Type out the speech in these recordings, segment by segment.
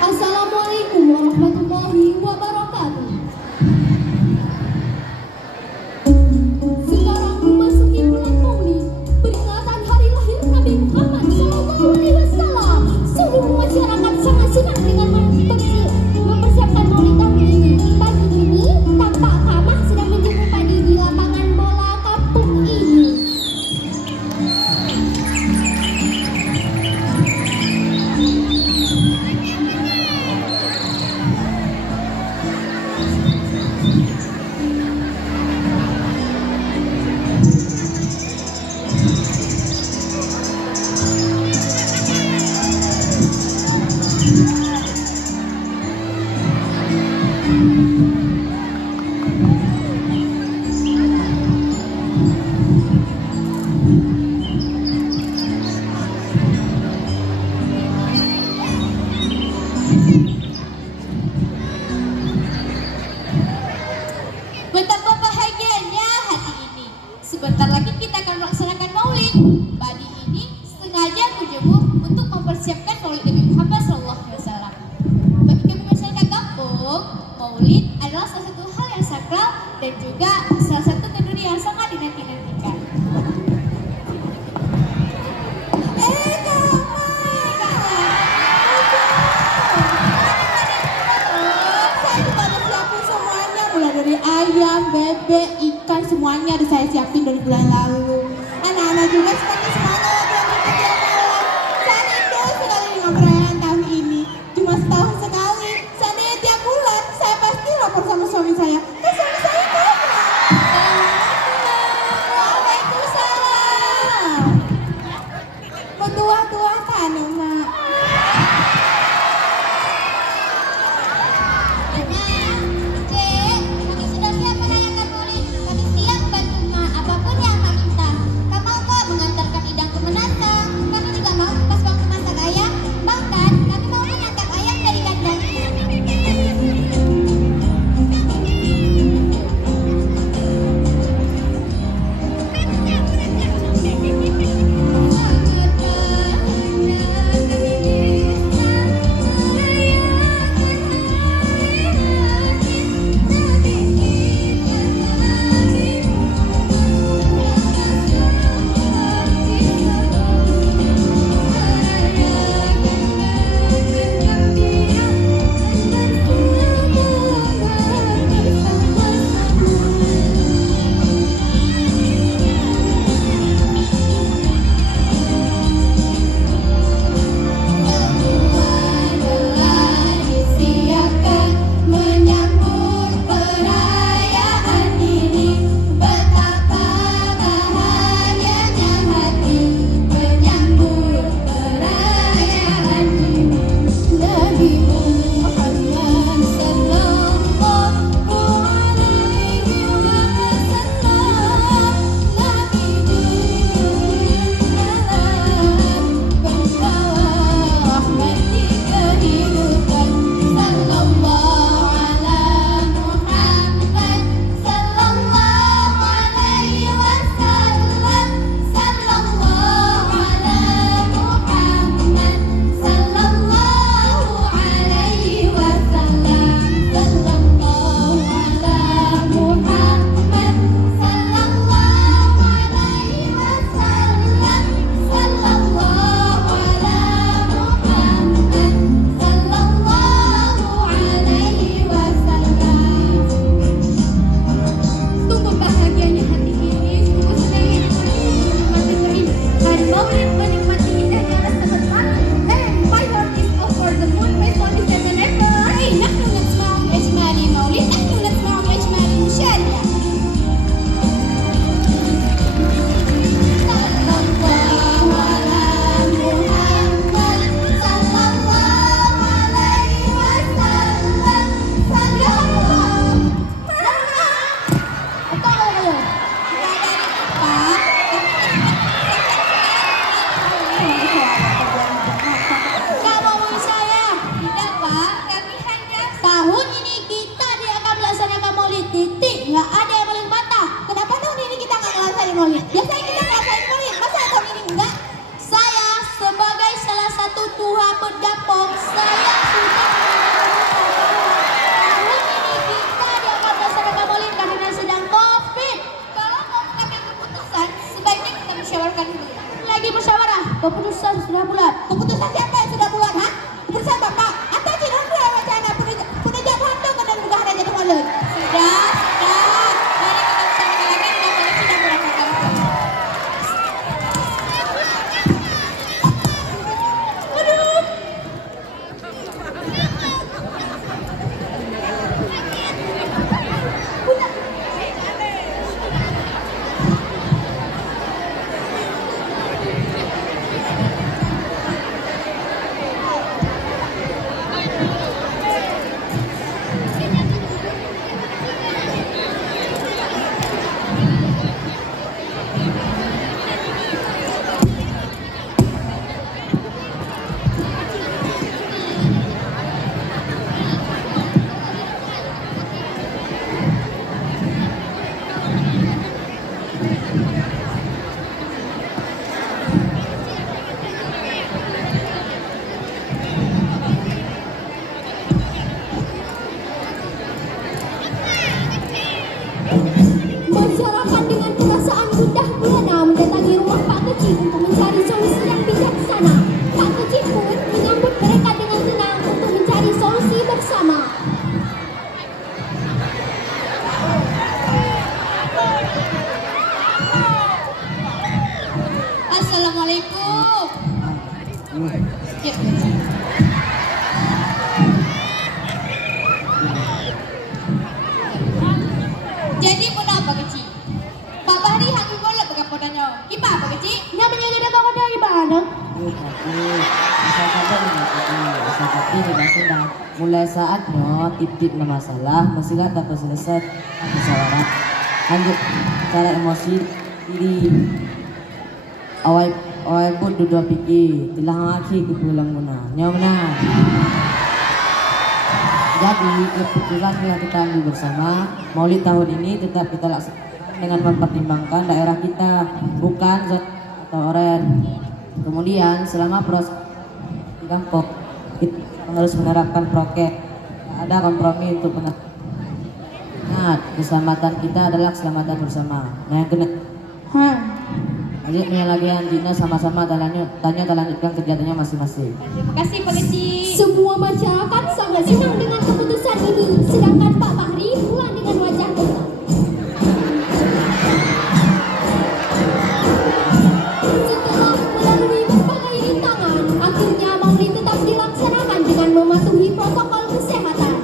Assalamualaikum warahmatullahi wabarakatuh. Sekarang memasuki bulan Maulid, peringatan hari lahir Nabi Muhammad SAW. Seluruh masyarakat sangat senang dengan mempersiapkan Maulid tahun ini. Pagi ini, tampak Kamah sedang menjemur padi di lapangan bola kampung ini. Betapa bahagianya hati ini. Sebentar lagi kita akan melaksanakan Maulid. Padi ini sengaja kujemur untuk mempersiapkan Maulid Nabi Muhammad SAW. Bagi kami masyarakat kampung, Maulid adalah salah satu hal yang sakral dan juga salah satu kenduri yang sangat dinanti-nantikan. Dari ayam, bebek, ikan semuanya udah saya siapin dari bulan lalu. Anak-anak juga semakin semangat dan tiap malam. Saya rindu sekali dengan perayaan tahun ini. Cuma setahun sekali. Seandainya tiap bulan, saya pasti lapor sama suami saya. Suami saya kemana? Waalaikumsalam. Bertuah-tuah kan, Mak? Apapun yang Mak minta. maulid. Biasanya kita ngerasain maulid, masa tahun ini enggak? Saya sebagai salah satu tuha pendamping, saya sudah tahun ini kita dapat melaksanakan maulid karena sedang COVID. Kalau mau mengambil keputusan, sebaiknya kita musyawarahkan dulu. Lagi musyawarah, keputusan sudah bulat. Keputusan siapa yang sudah buat, ha? Keputusan Bapak atau Cina dua wacana punya jatuhan dong dan mudah ada jatuh maulid. Sudah. Mari kita bicarakan lagi dengan polisi dan berangkat. Masyarakat dengan perasaan gundah gulana mendatangi rumah Pak Kecil untuk mencari solusi yang bijaksana. Pak Kecil pun menyambut mereka dengan tenang untuk mencari solusi bersama. Assalamualaikum. Ya. Jadi puna apa kecil? Pak Bahri hangi boleh pegang podanya. Kipa apa kecil? Namanya ada kau gimana? Mulai saatnya tip-tip na masalah mestilah dapat selesai musyawarah lanjut cara emosi diri awal pun duduk pikir telah ngaki kepulang muna nyamna jadi keputusan yang kita ambil bersama maulid tahun ini tetap kita laksanakan dengan mempertimbangkan daerah kita bukan zat atau oren. Kemudian selama proses di Bangkok kita harus menerapkan prokes, tidak ada kompromi untuk keselamatan kita adalah keselamatan bersama. Nah yang kena lanjutnya lagi Anjina sama-sama tanya lanjutkan kegiatannya masing-masing. Terima kasih Pak Kecil. Semua masyarakat sangat senang dengan keputusan ini, sedangkan Pak Bahri pulang dengan wajah geram. Setelah melalui berbagai rintangan, akhirnya maulid tetap dilaksanakan dengan mematuhi protokol kesehatan.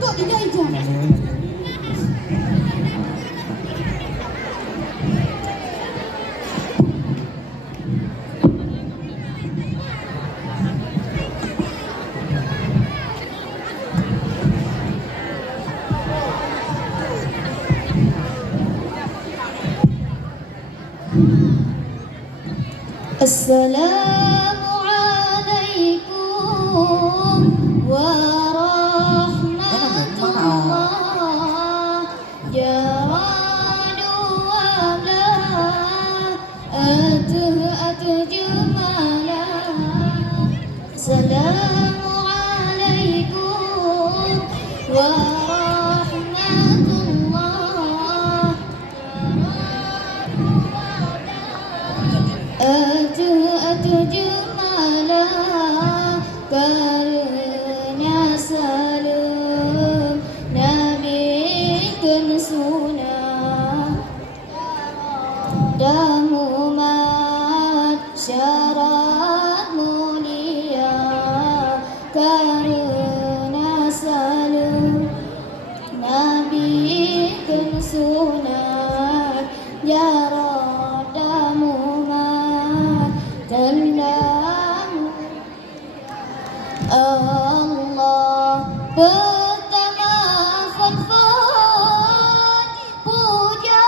Tuh ija-ija. Assalamualaikum warahmatullah. Jawadu wala atuh jumala. Assalamualaikum warahmatullah. Atuh jumala karena salam Nabi kensunah damu mat syarat mulia karena salam Nabi kensunah jarod damu mat tendamu Allah pertama fat puja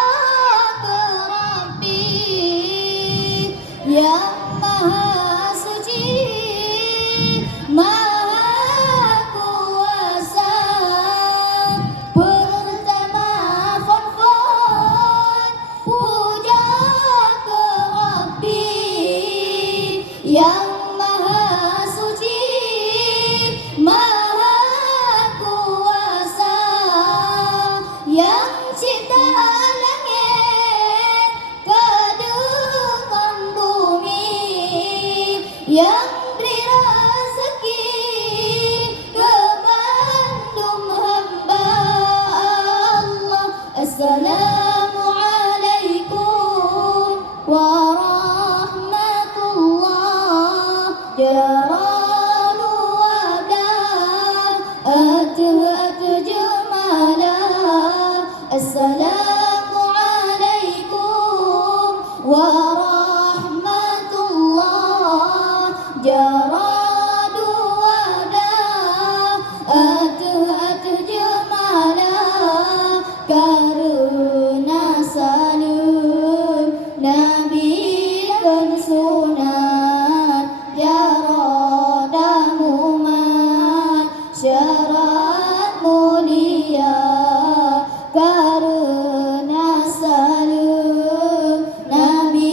puja ke Rabbi yang maha suci, maha kuasa, yang cipta langit ke dengan bumi, yang beri rezeki ke bandung hamba Allah. Assalamualaikum warahmatullah. Jaralu wadah atuh jemala. Assalamualaikum warahmatullah. Jaradu wadah atuh jemala. Karena salam Nabi dan sunat jarada mumat syarat mulia. Karena salam Nabi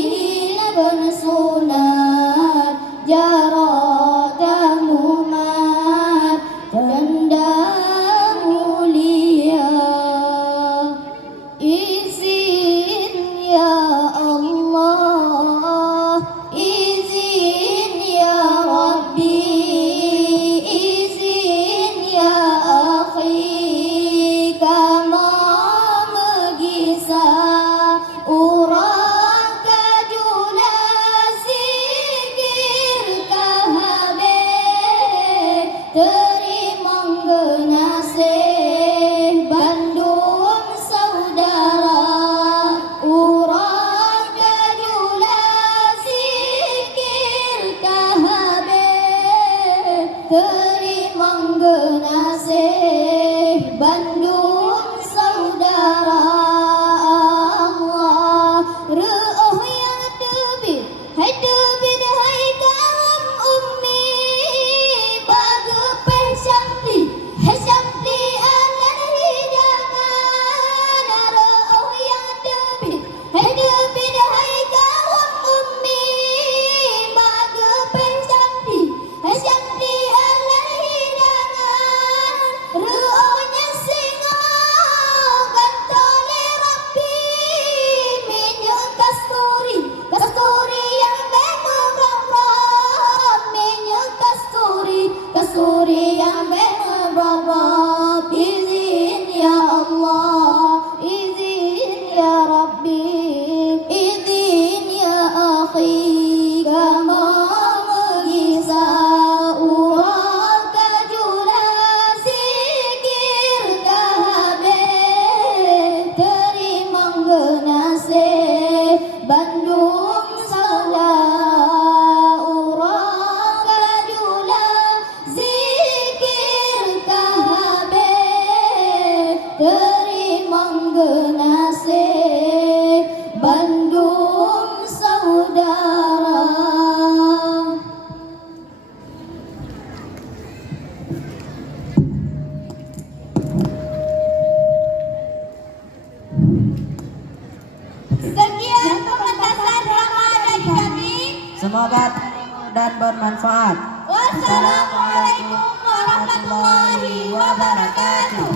dan sunat jarada mumat janda mulia. Izin ya Allah, izin ya Rabbi, izin ya akhi, kama megisa urang kajula zikir kahabe terimang genaseh bandung saudara urang kajula zikir kahabe terimang genaseh bandung saudara Allah. Reuh yang tebih hai tebih hai kaum ummi bagepeh syamli hai syamli alan hidangan. Reuh yang tebih hai kaum ummi bagepeh syamli hai syamli alan hidangan. Reuhnya singa gantole Rabbi minyak kasturi, kasturi yang bermerah, minyak kasturi, kasturi yang bermerah. Izin ya Allah, izin ya Rabbi, izin ya akhi, kama megisa urang kajula zikir kahabe terimang genaseh bandung saudara urang kajula zikir kahabe terimang genaseh bandung saudara. Sekian pementasan drama dari kami. Semoga dan bermanfaat. Wassalamualaikum warahmatullahi wabarakatuh.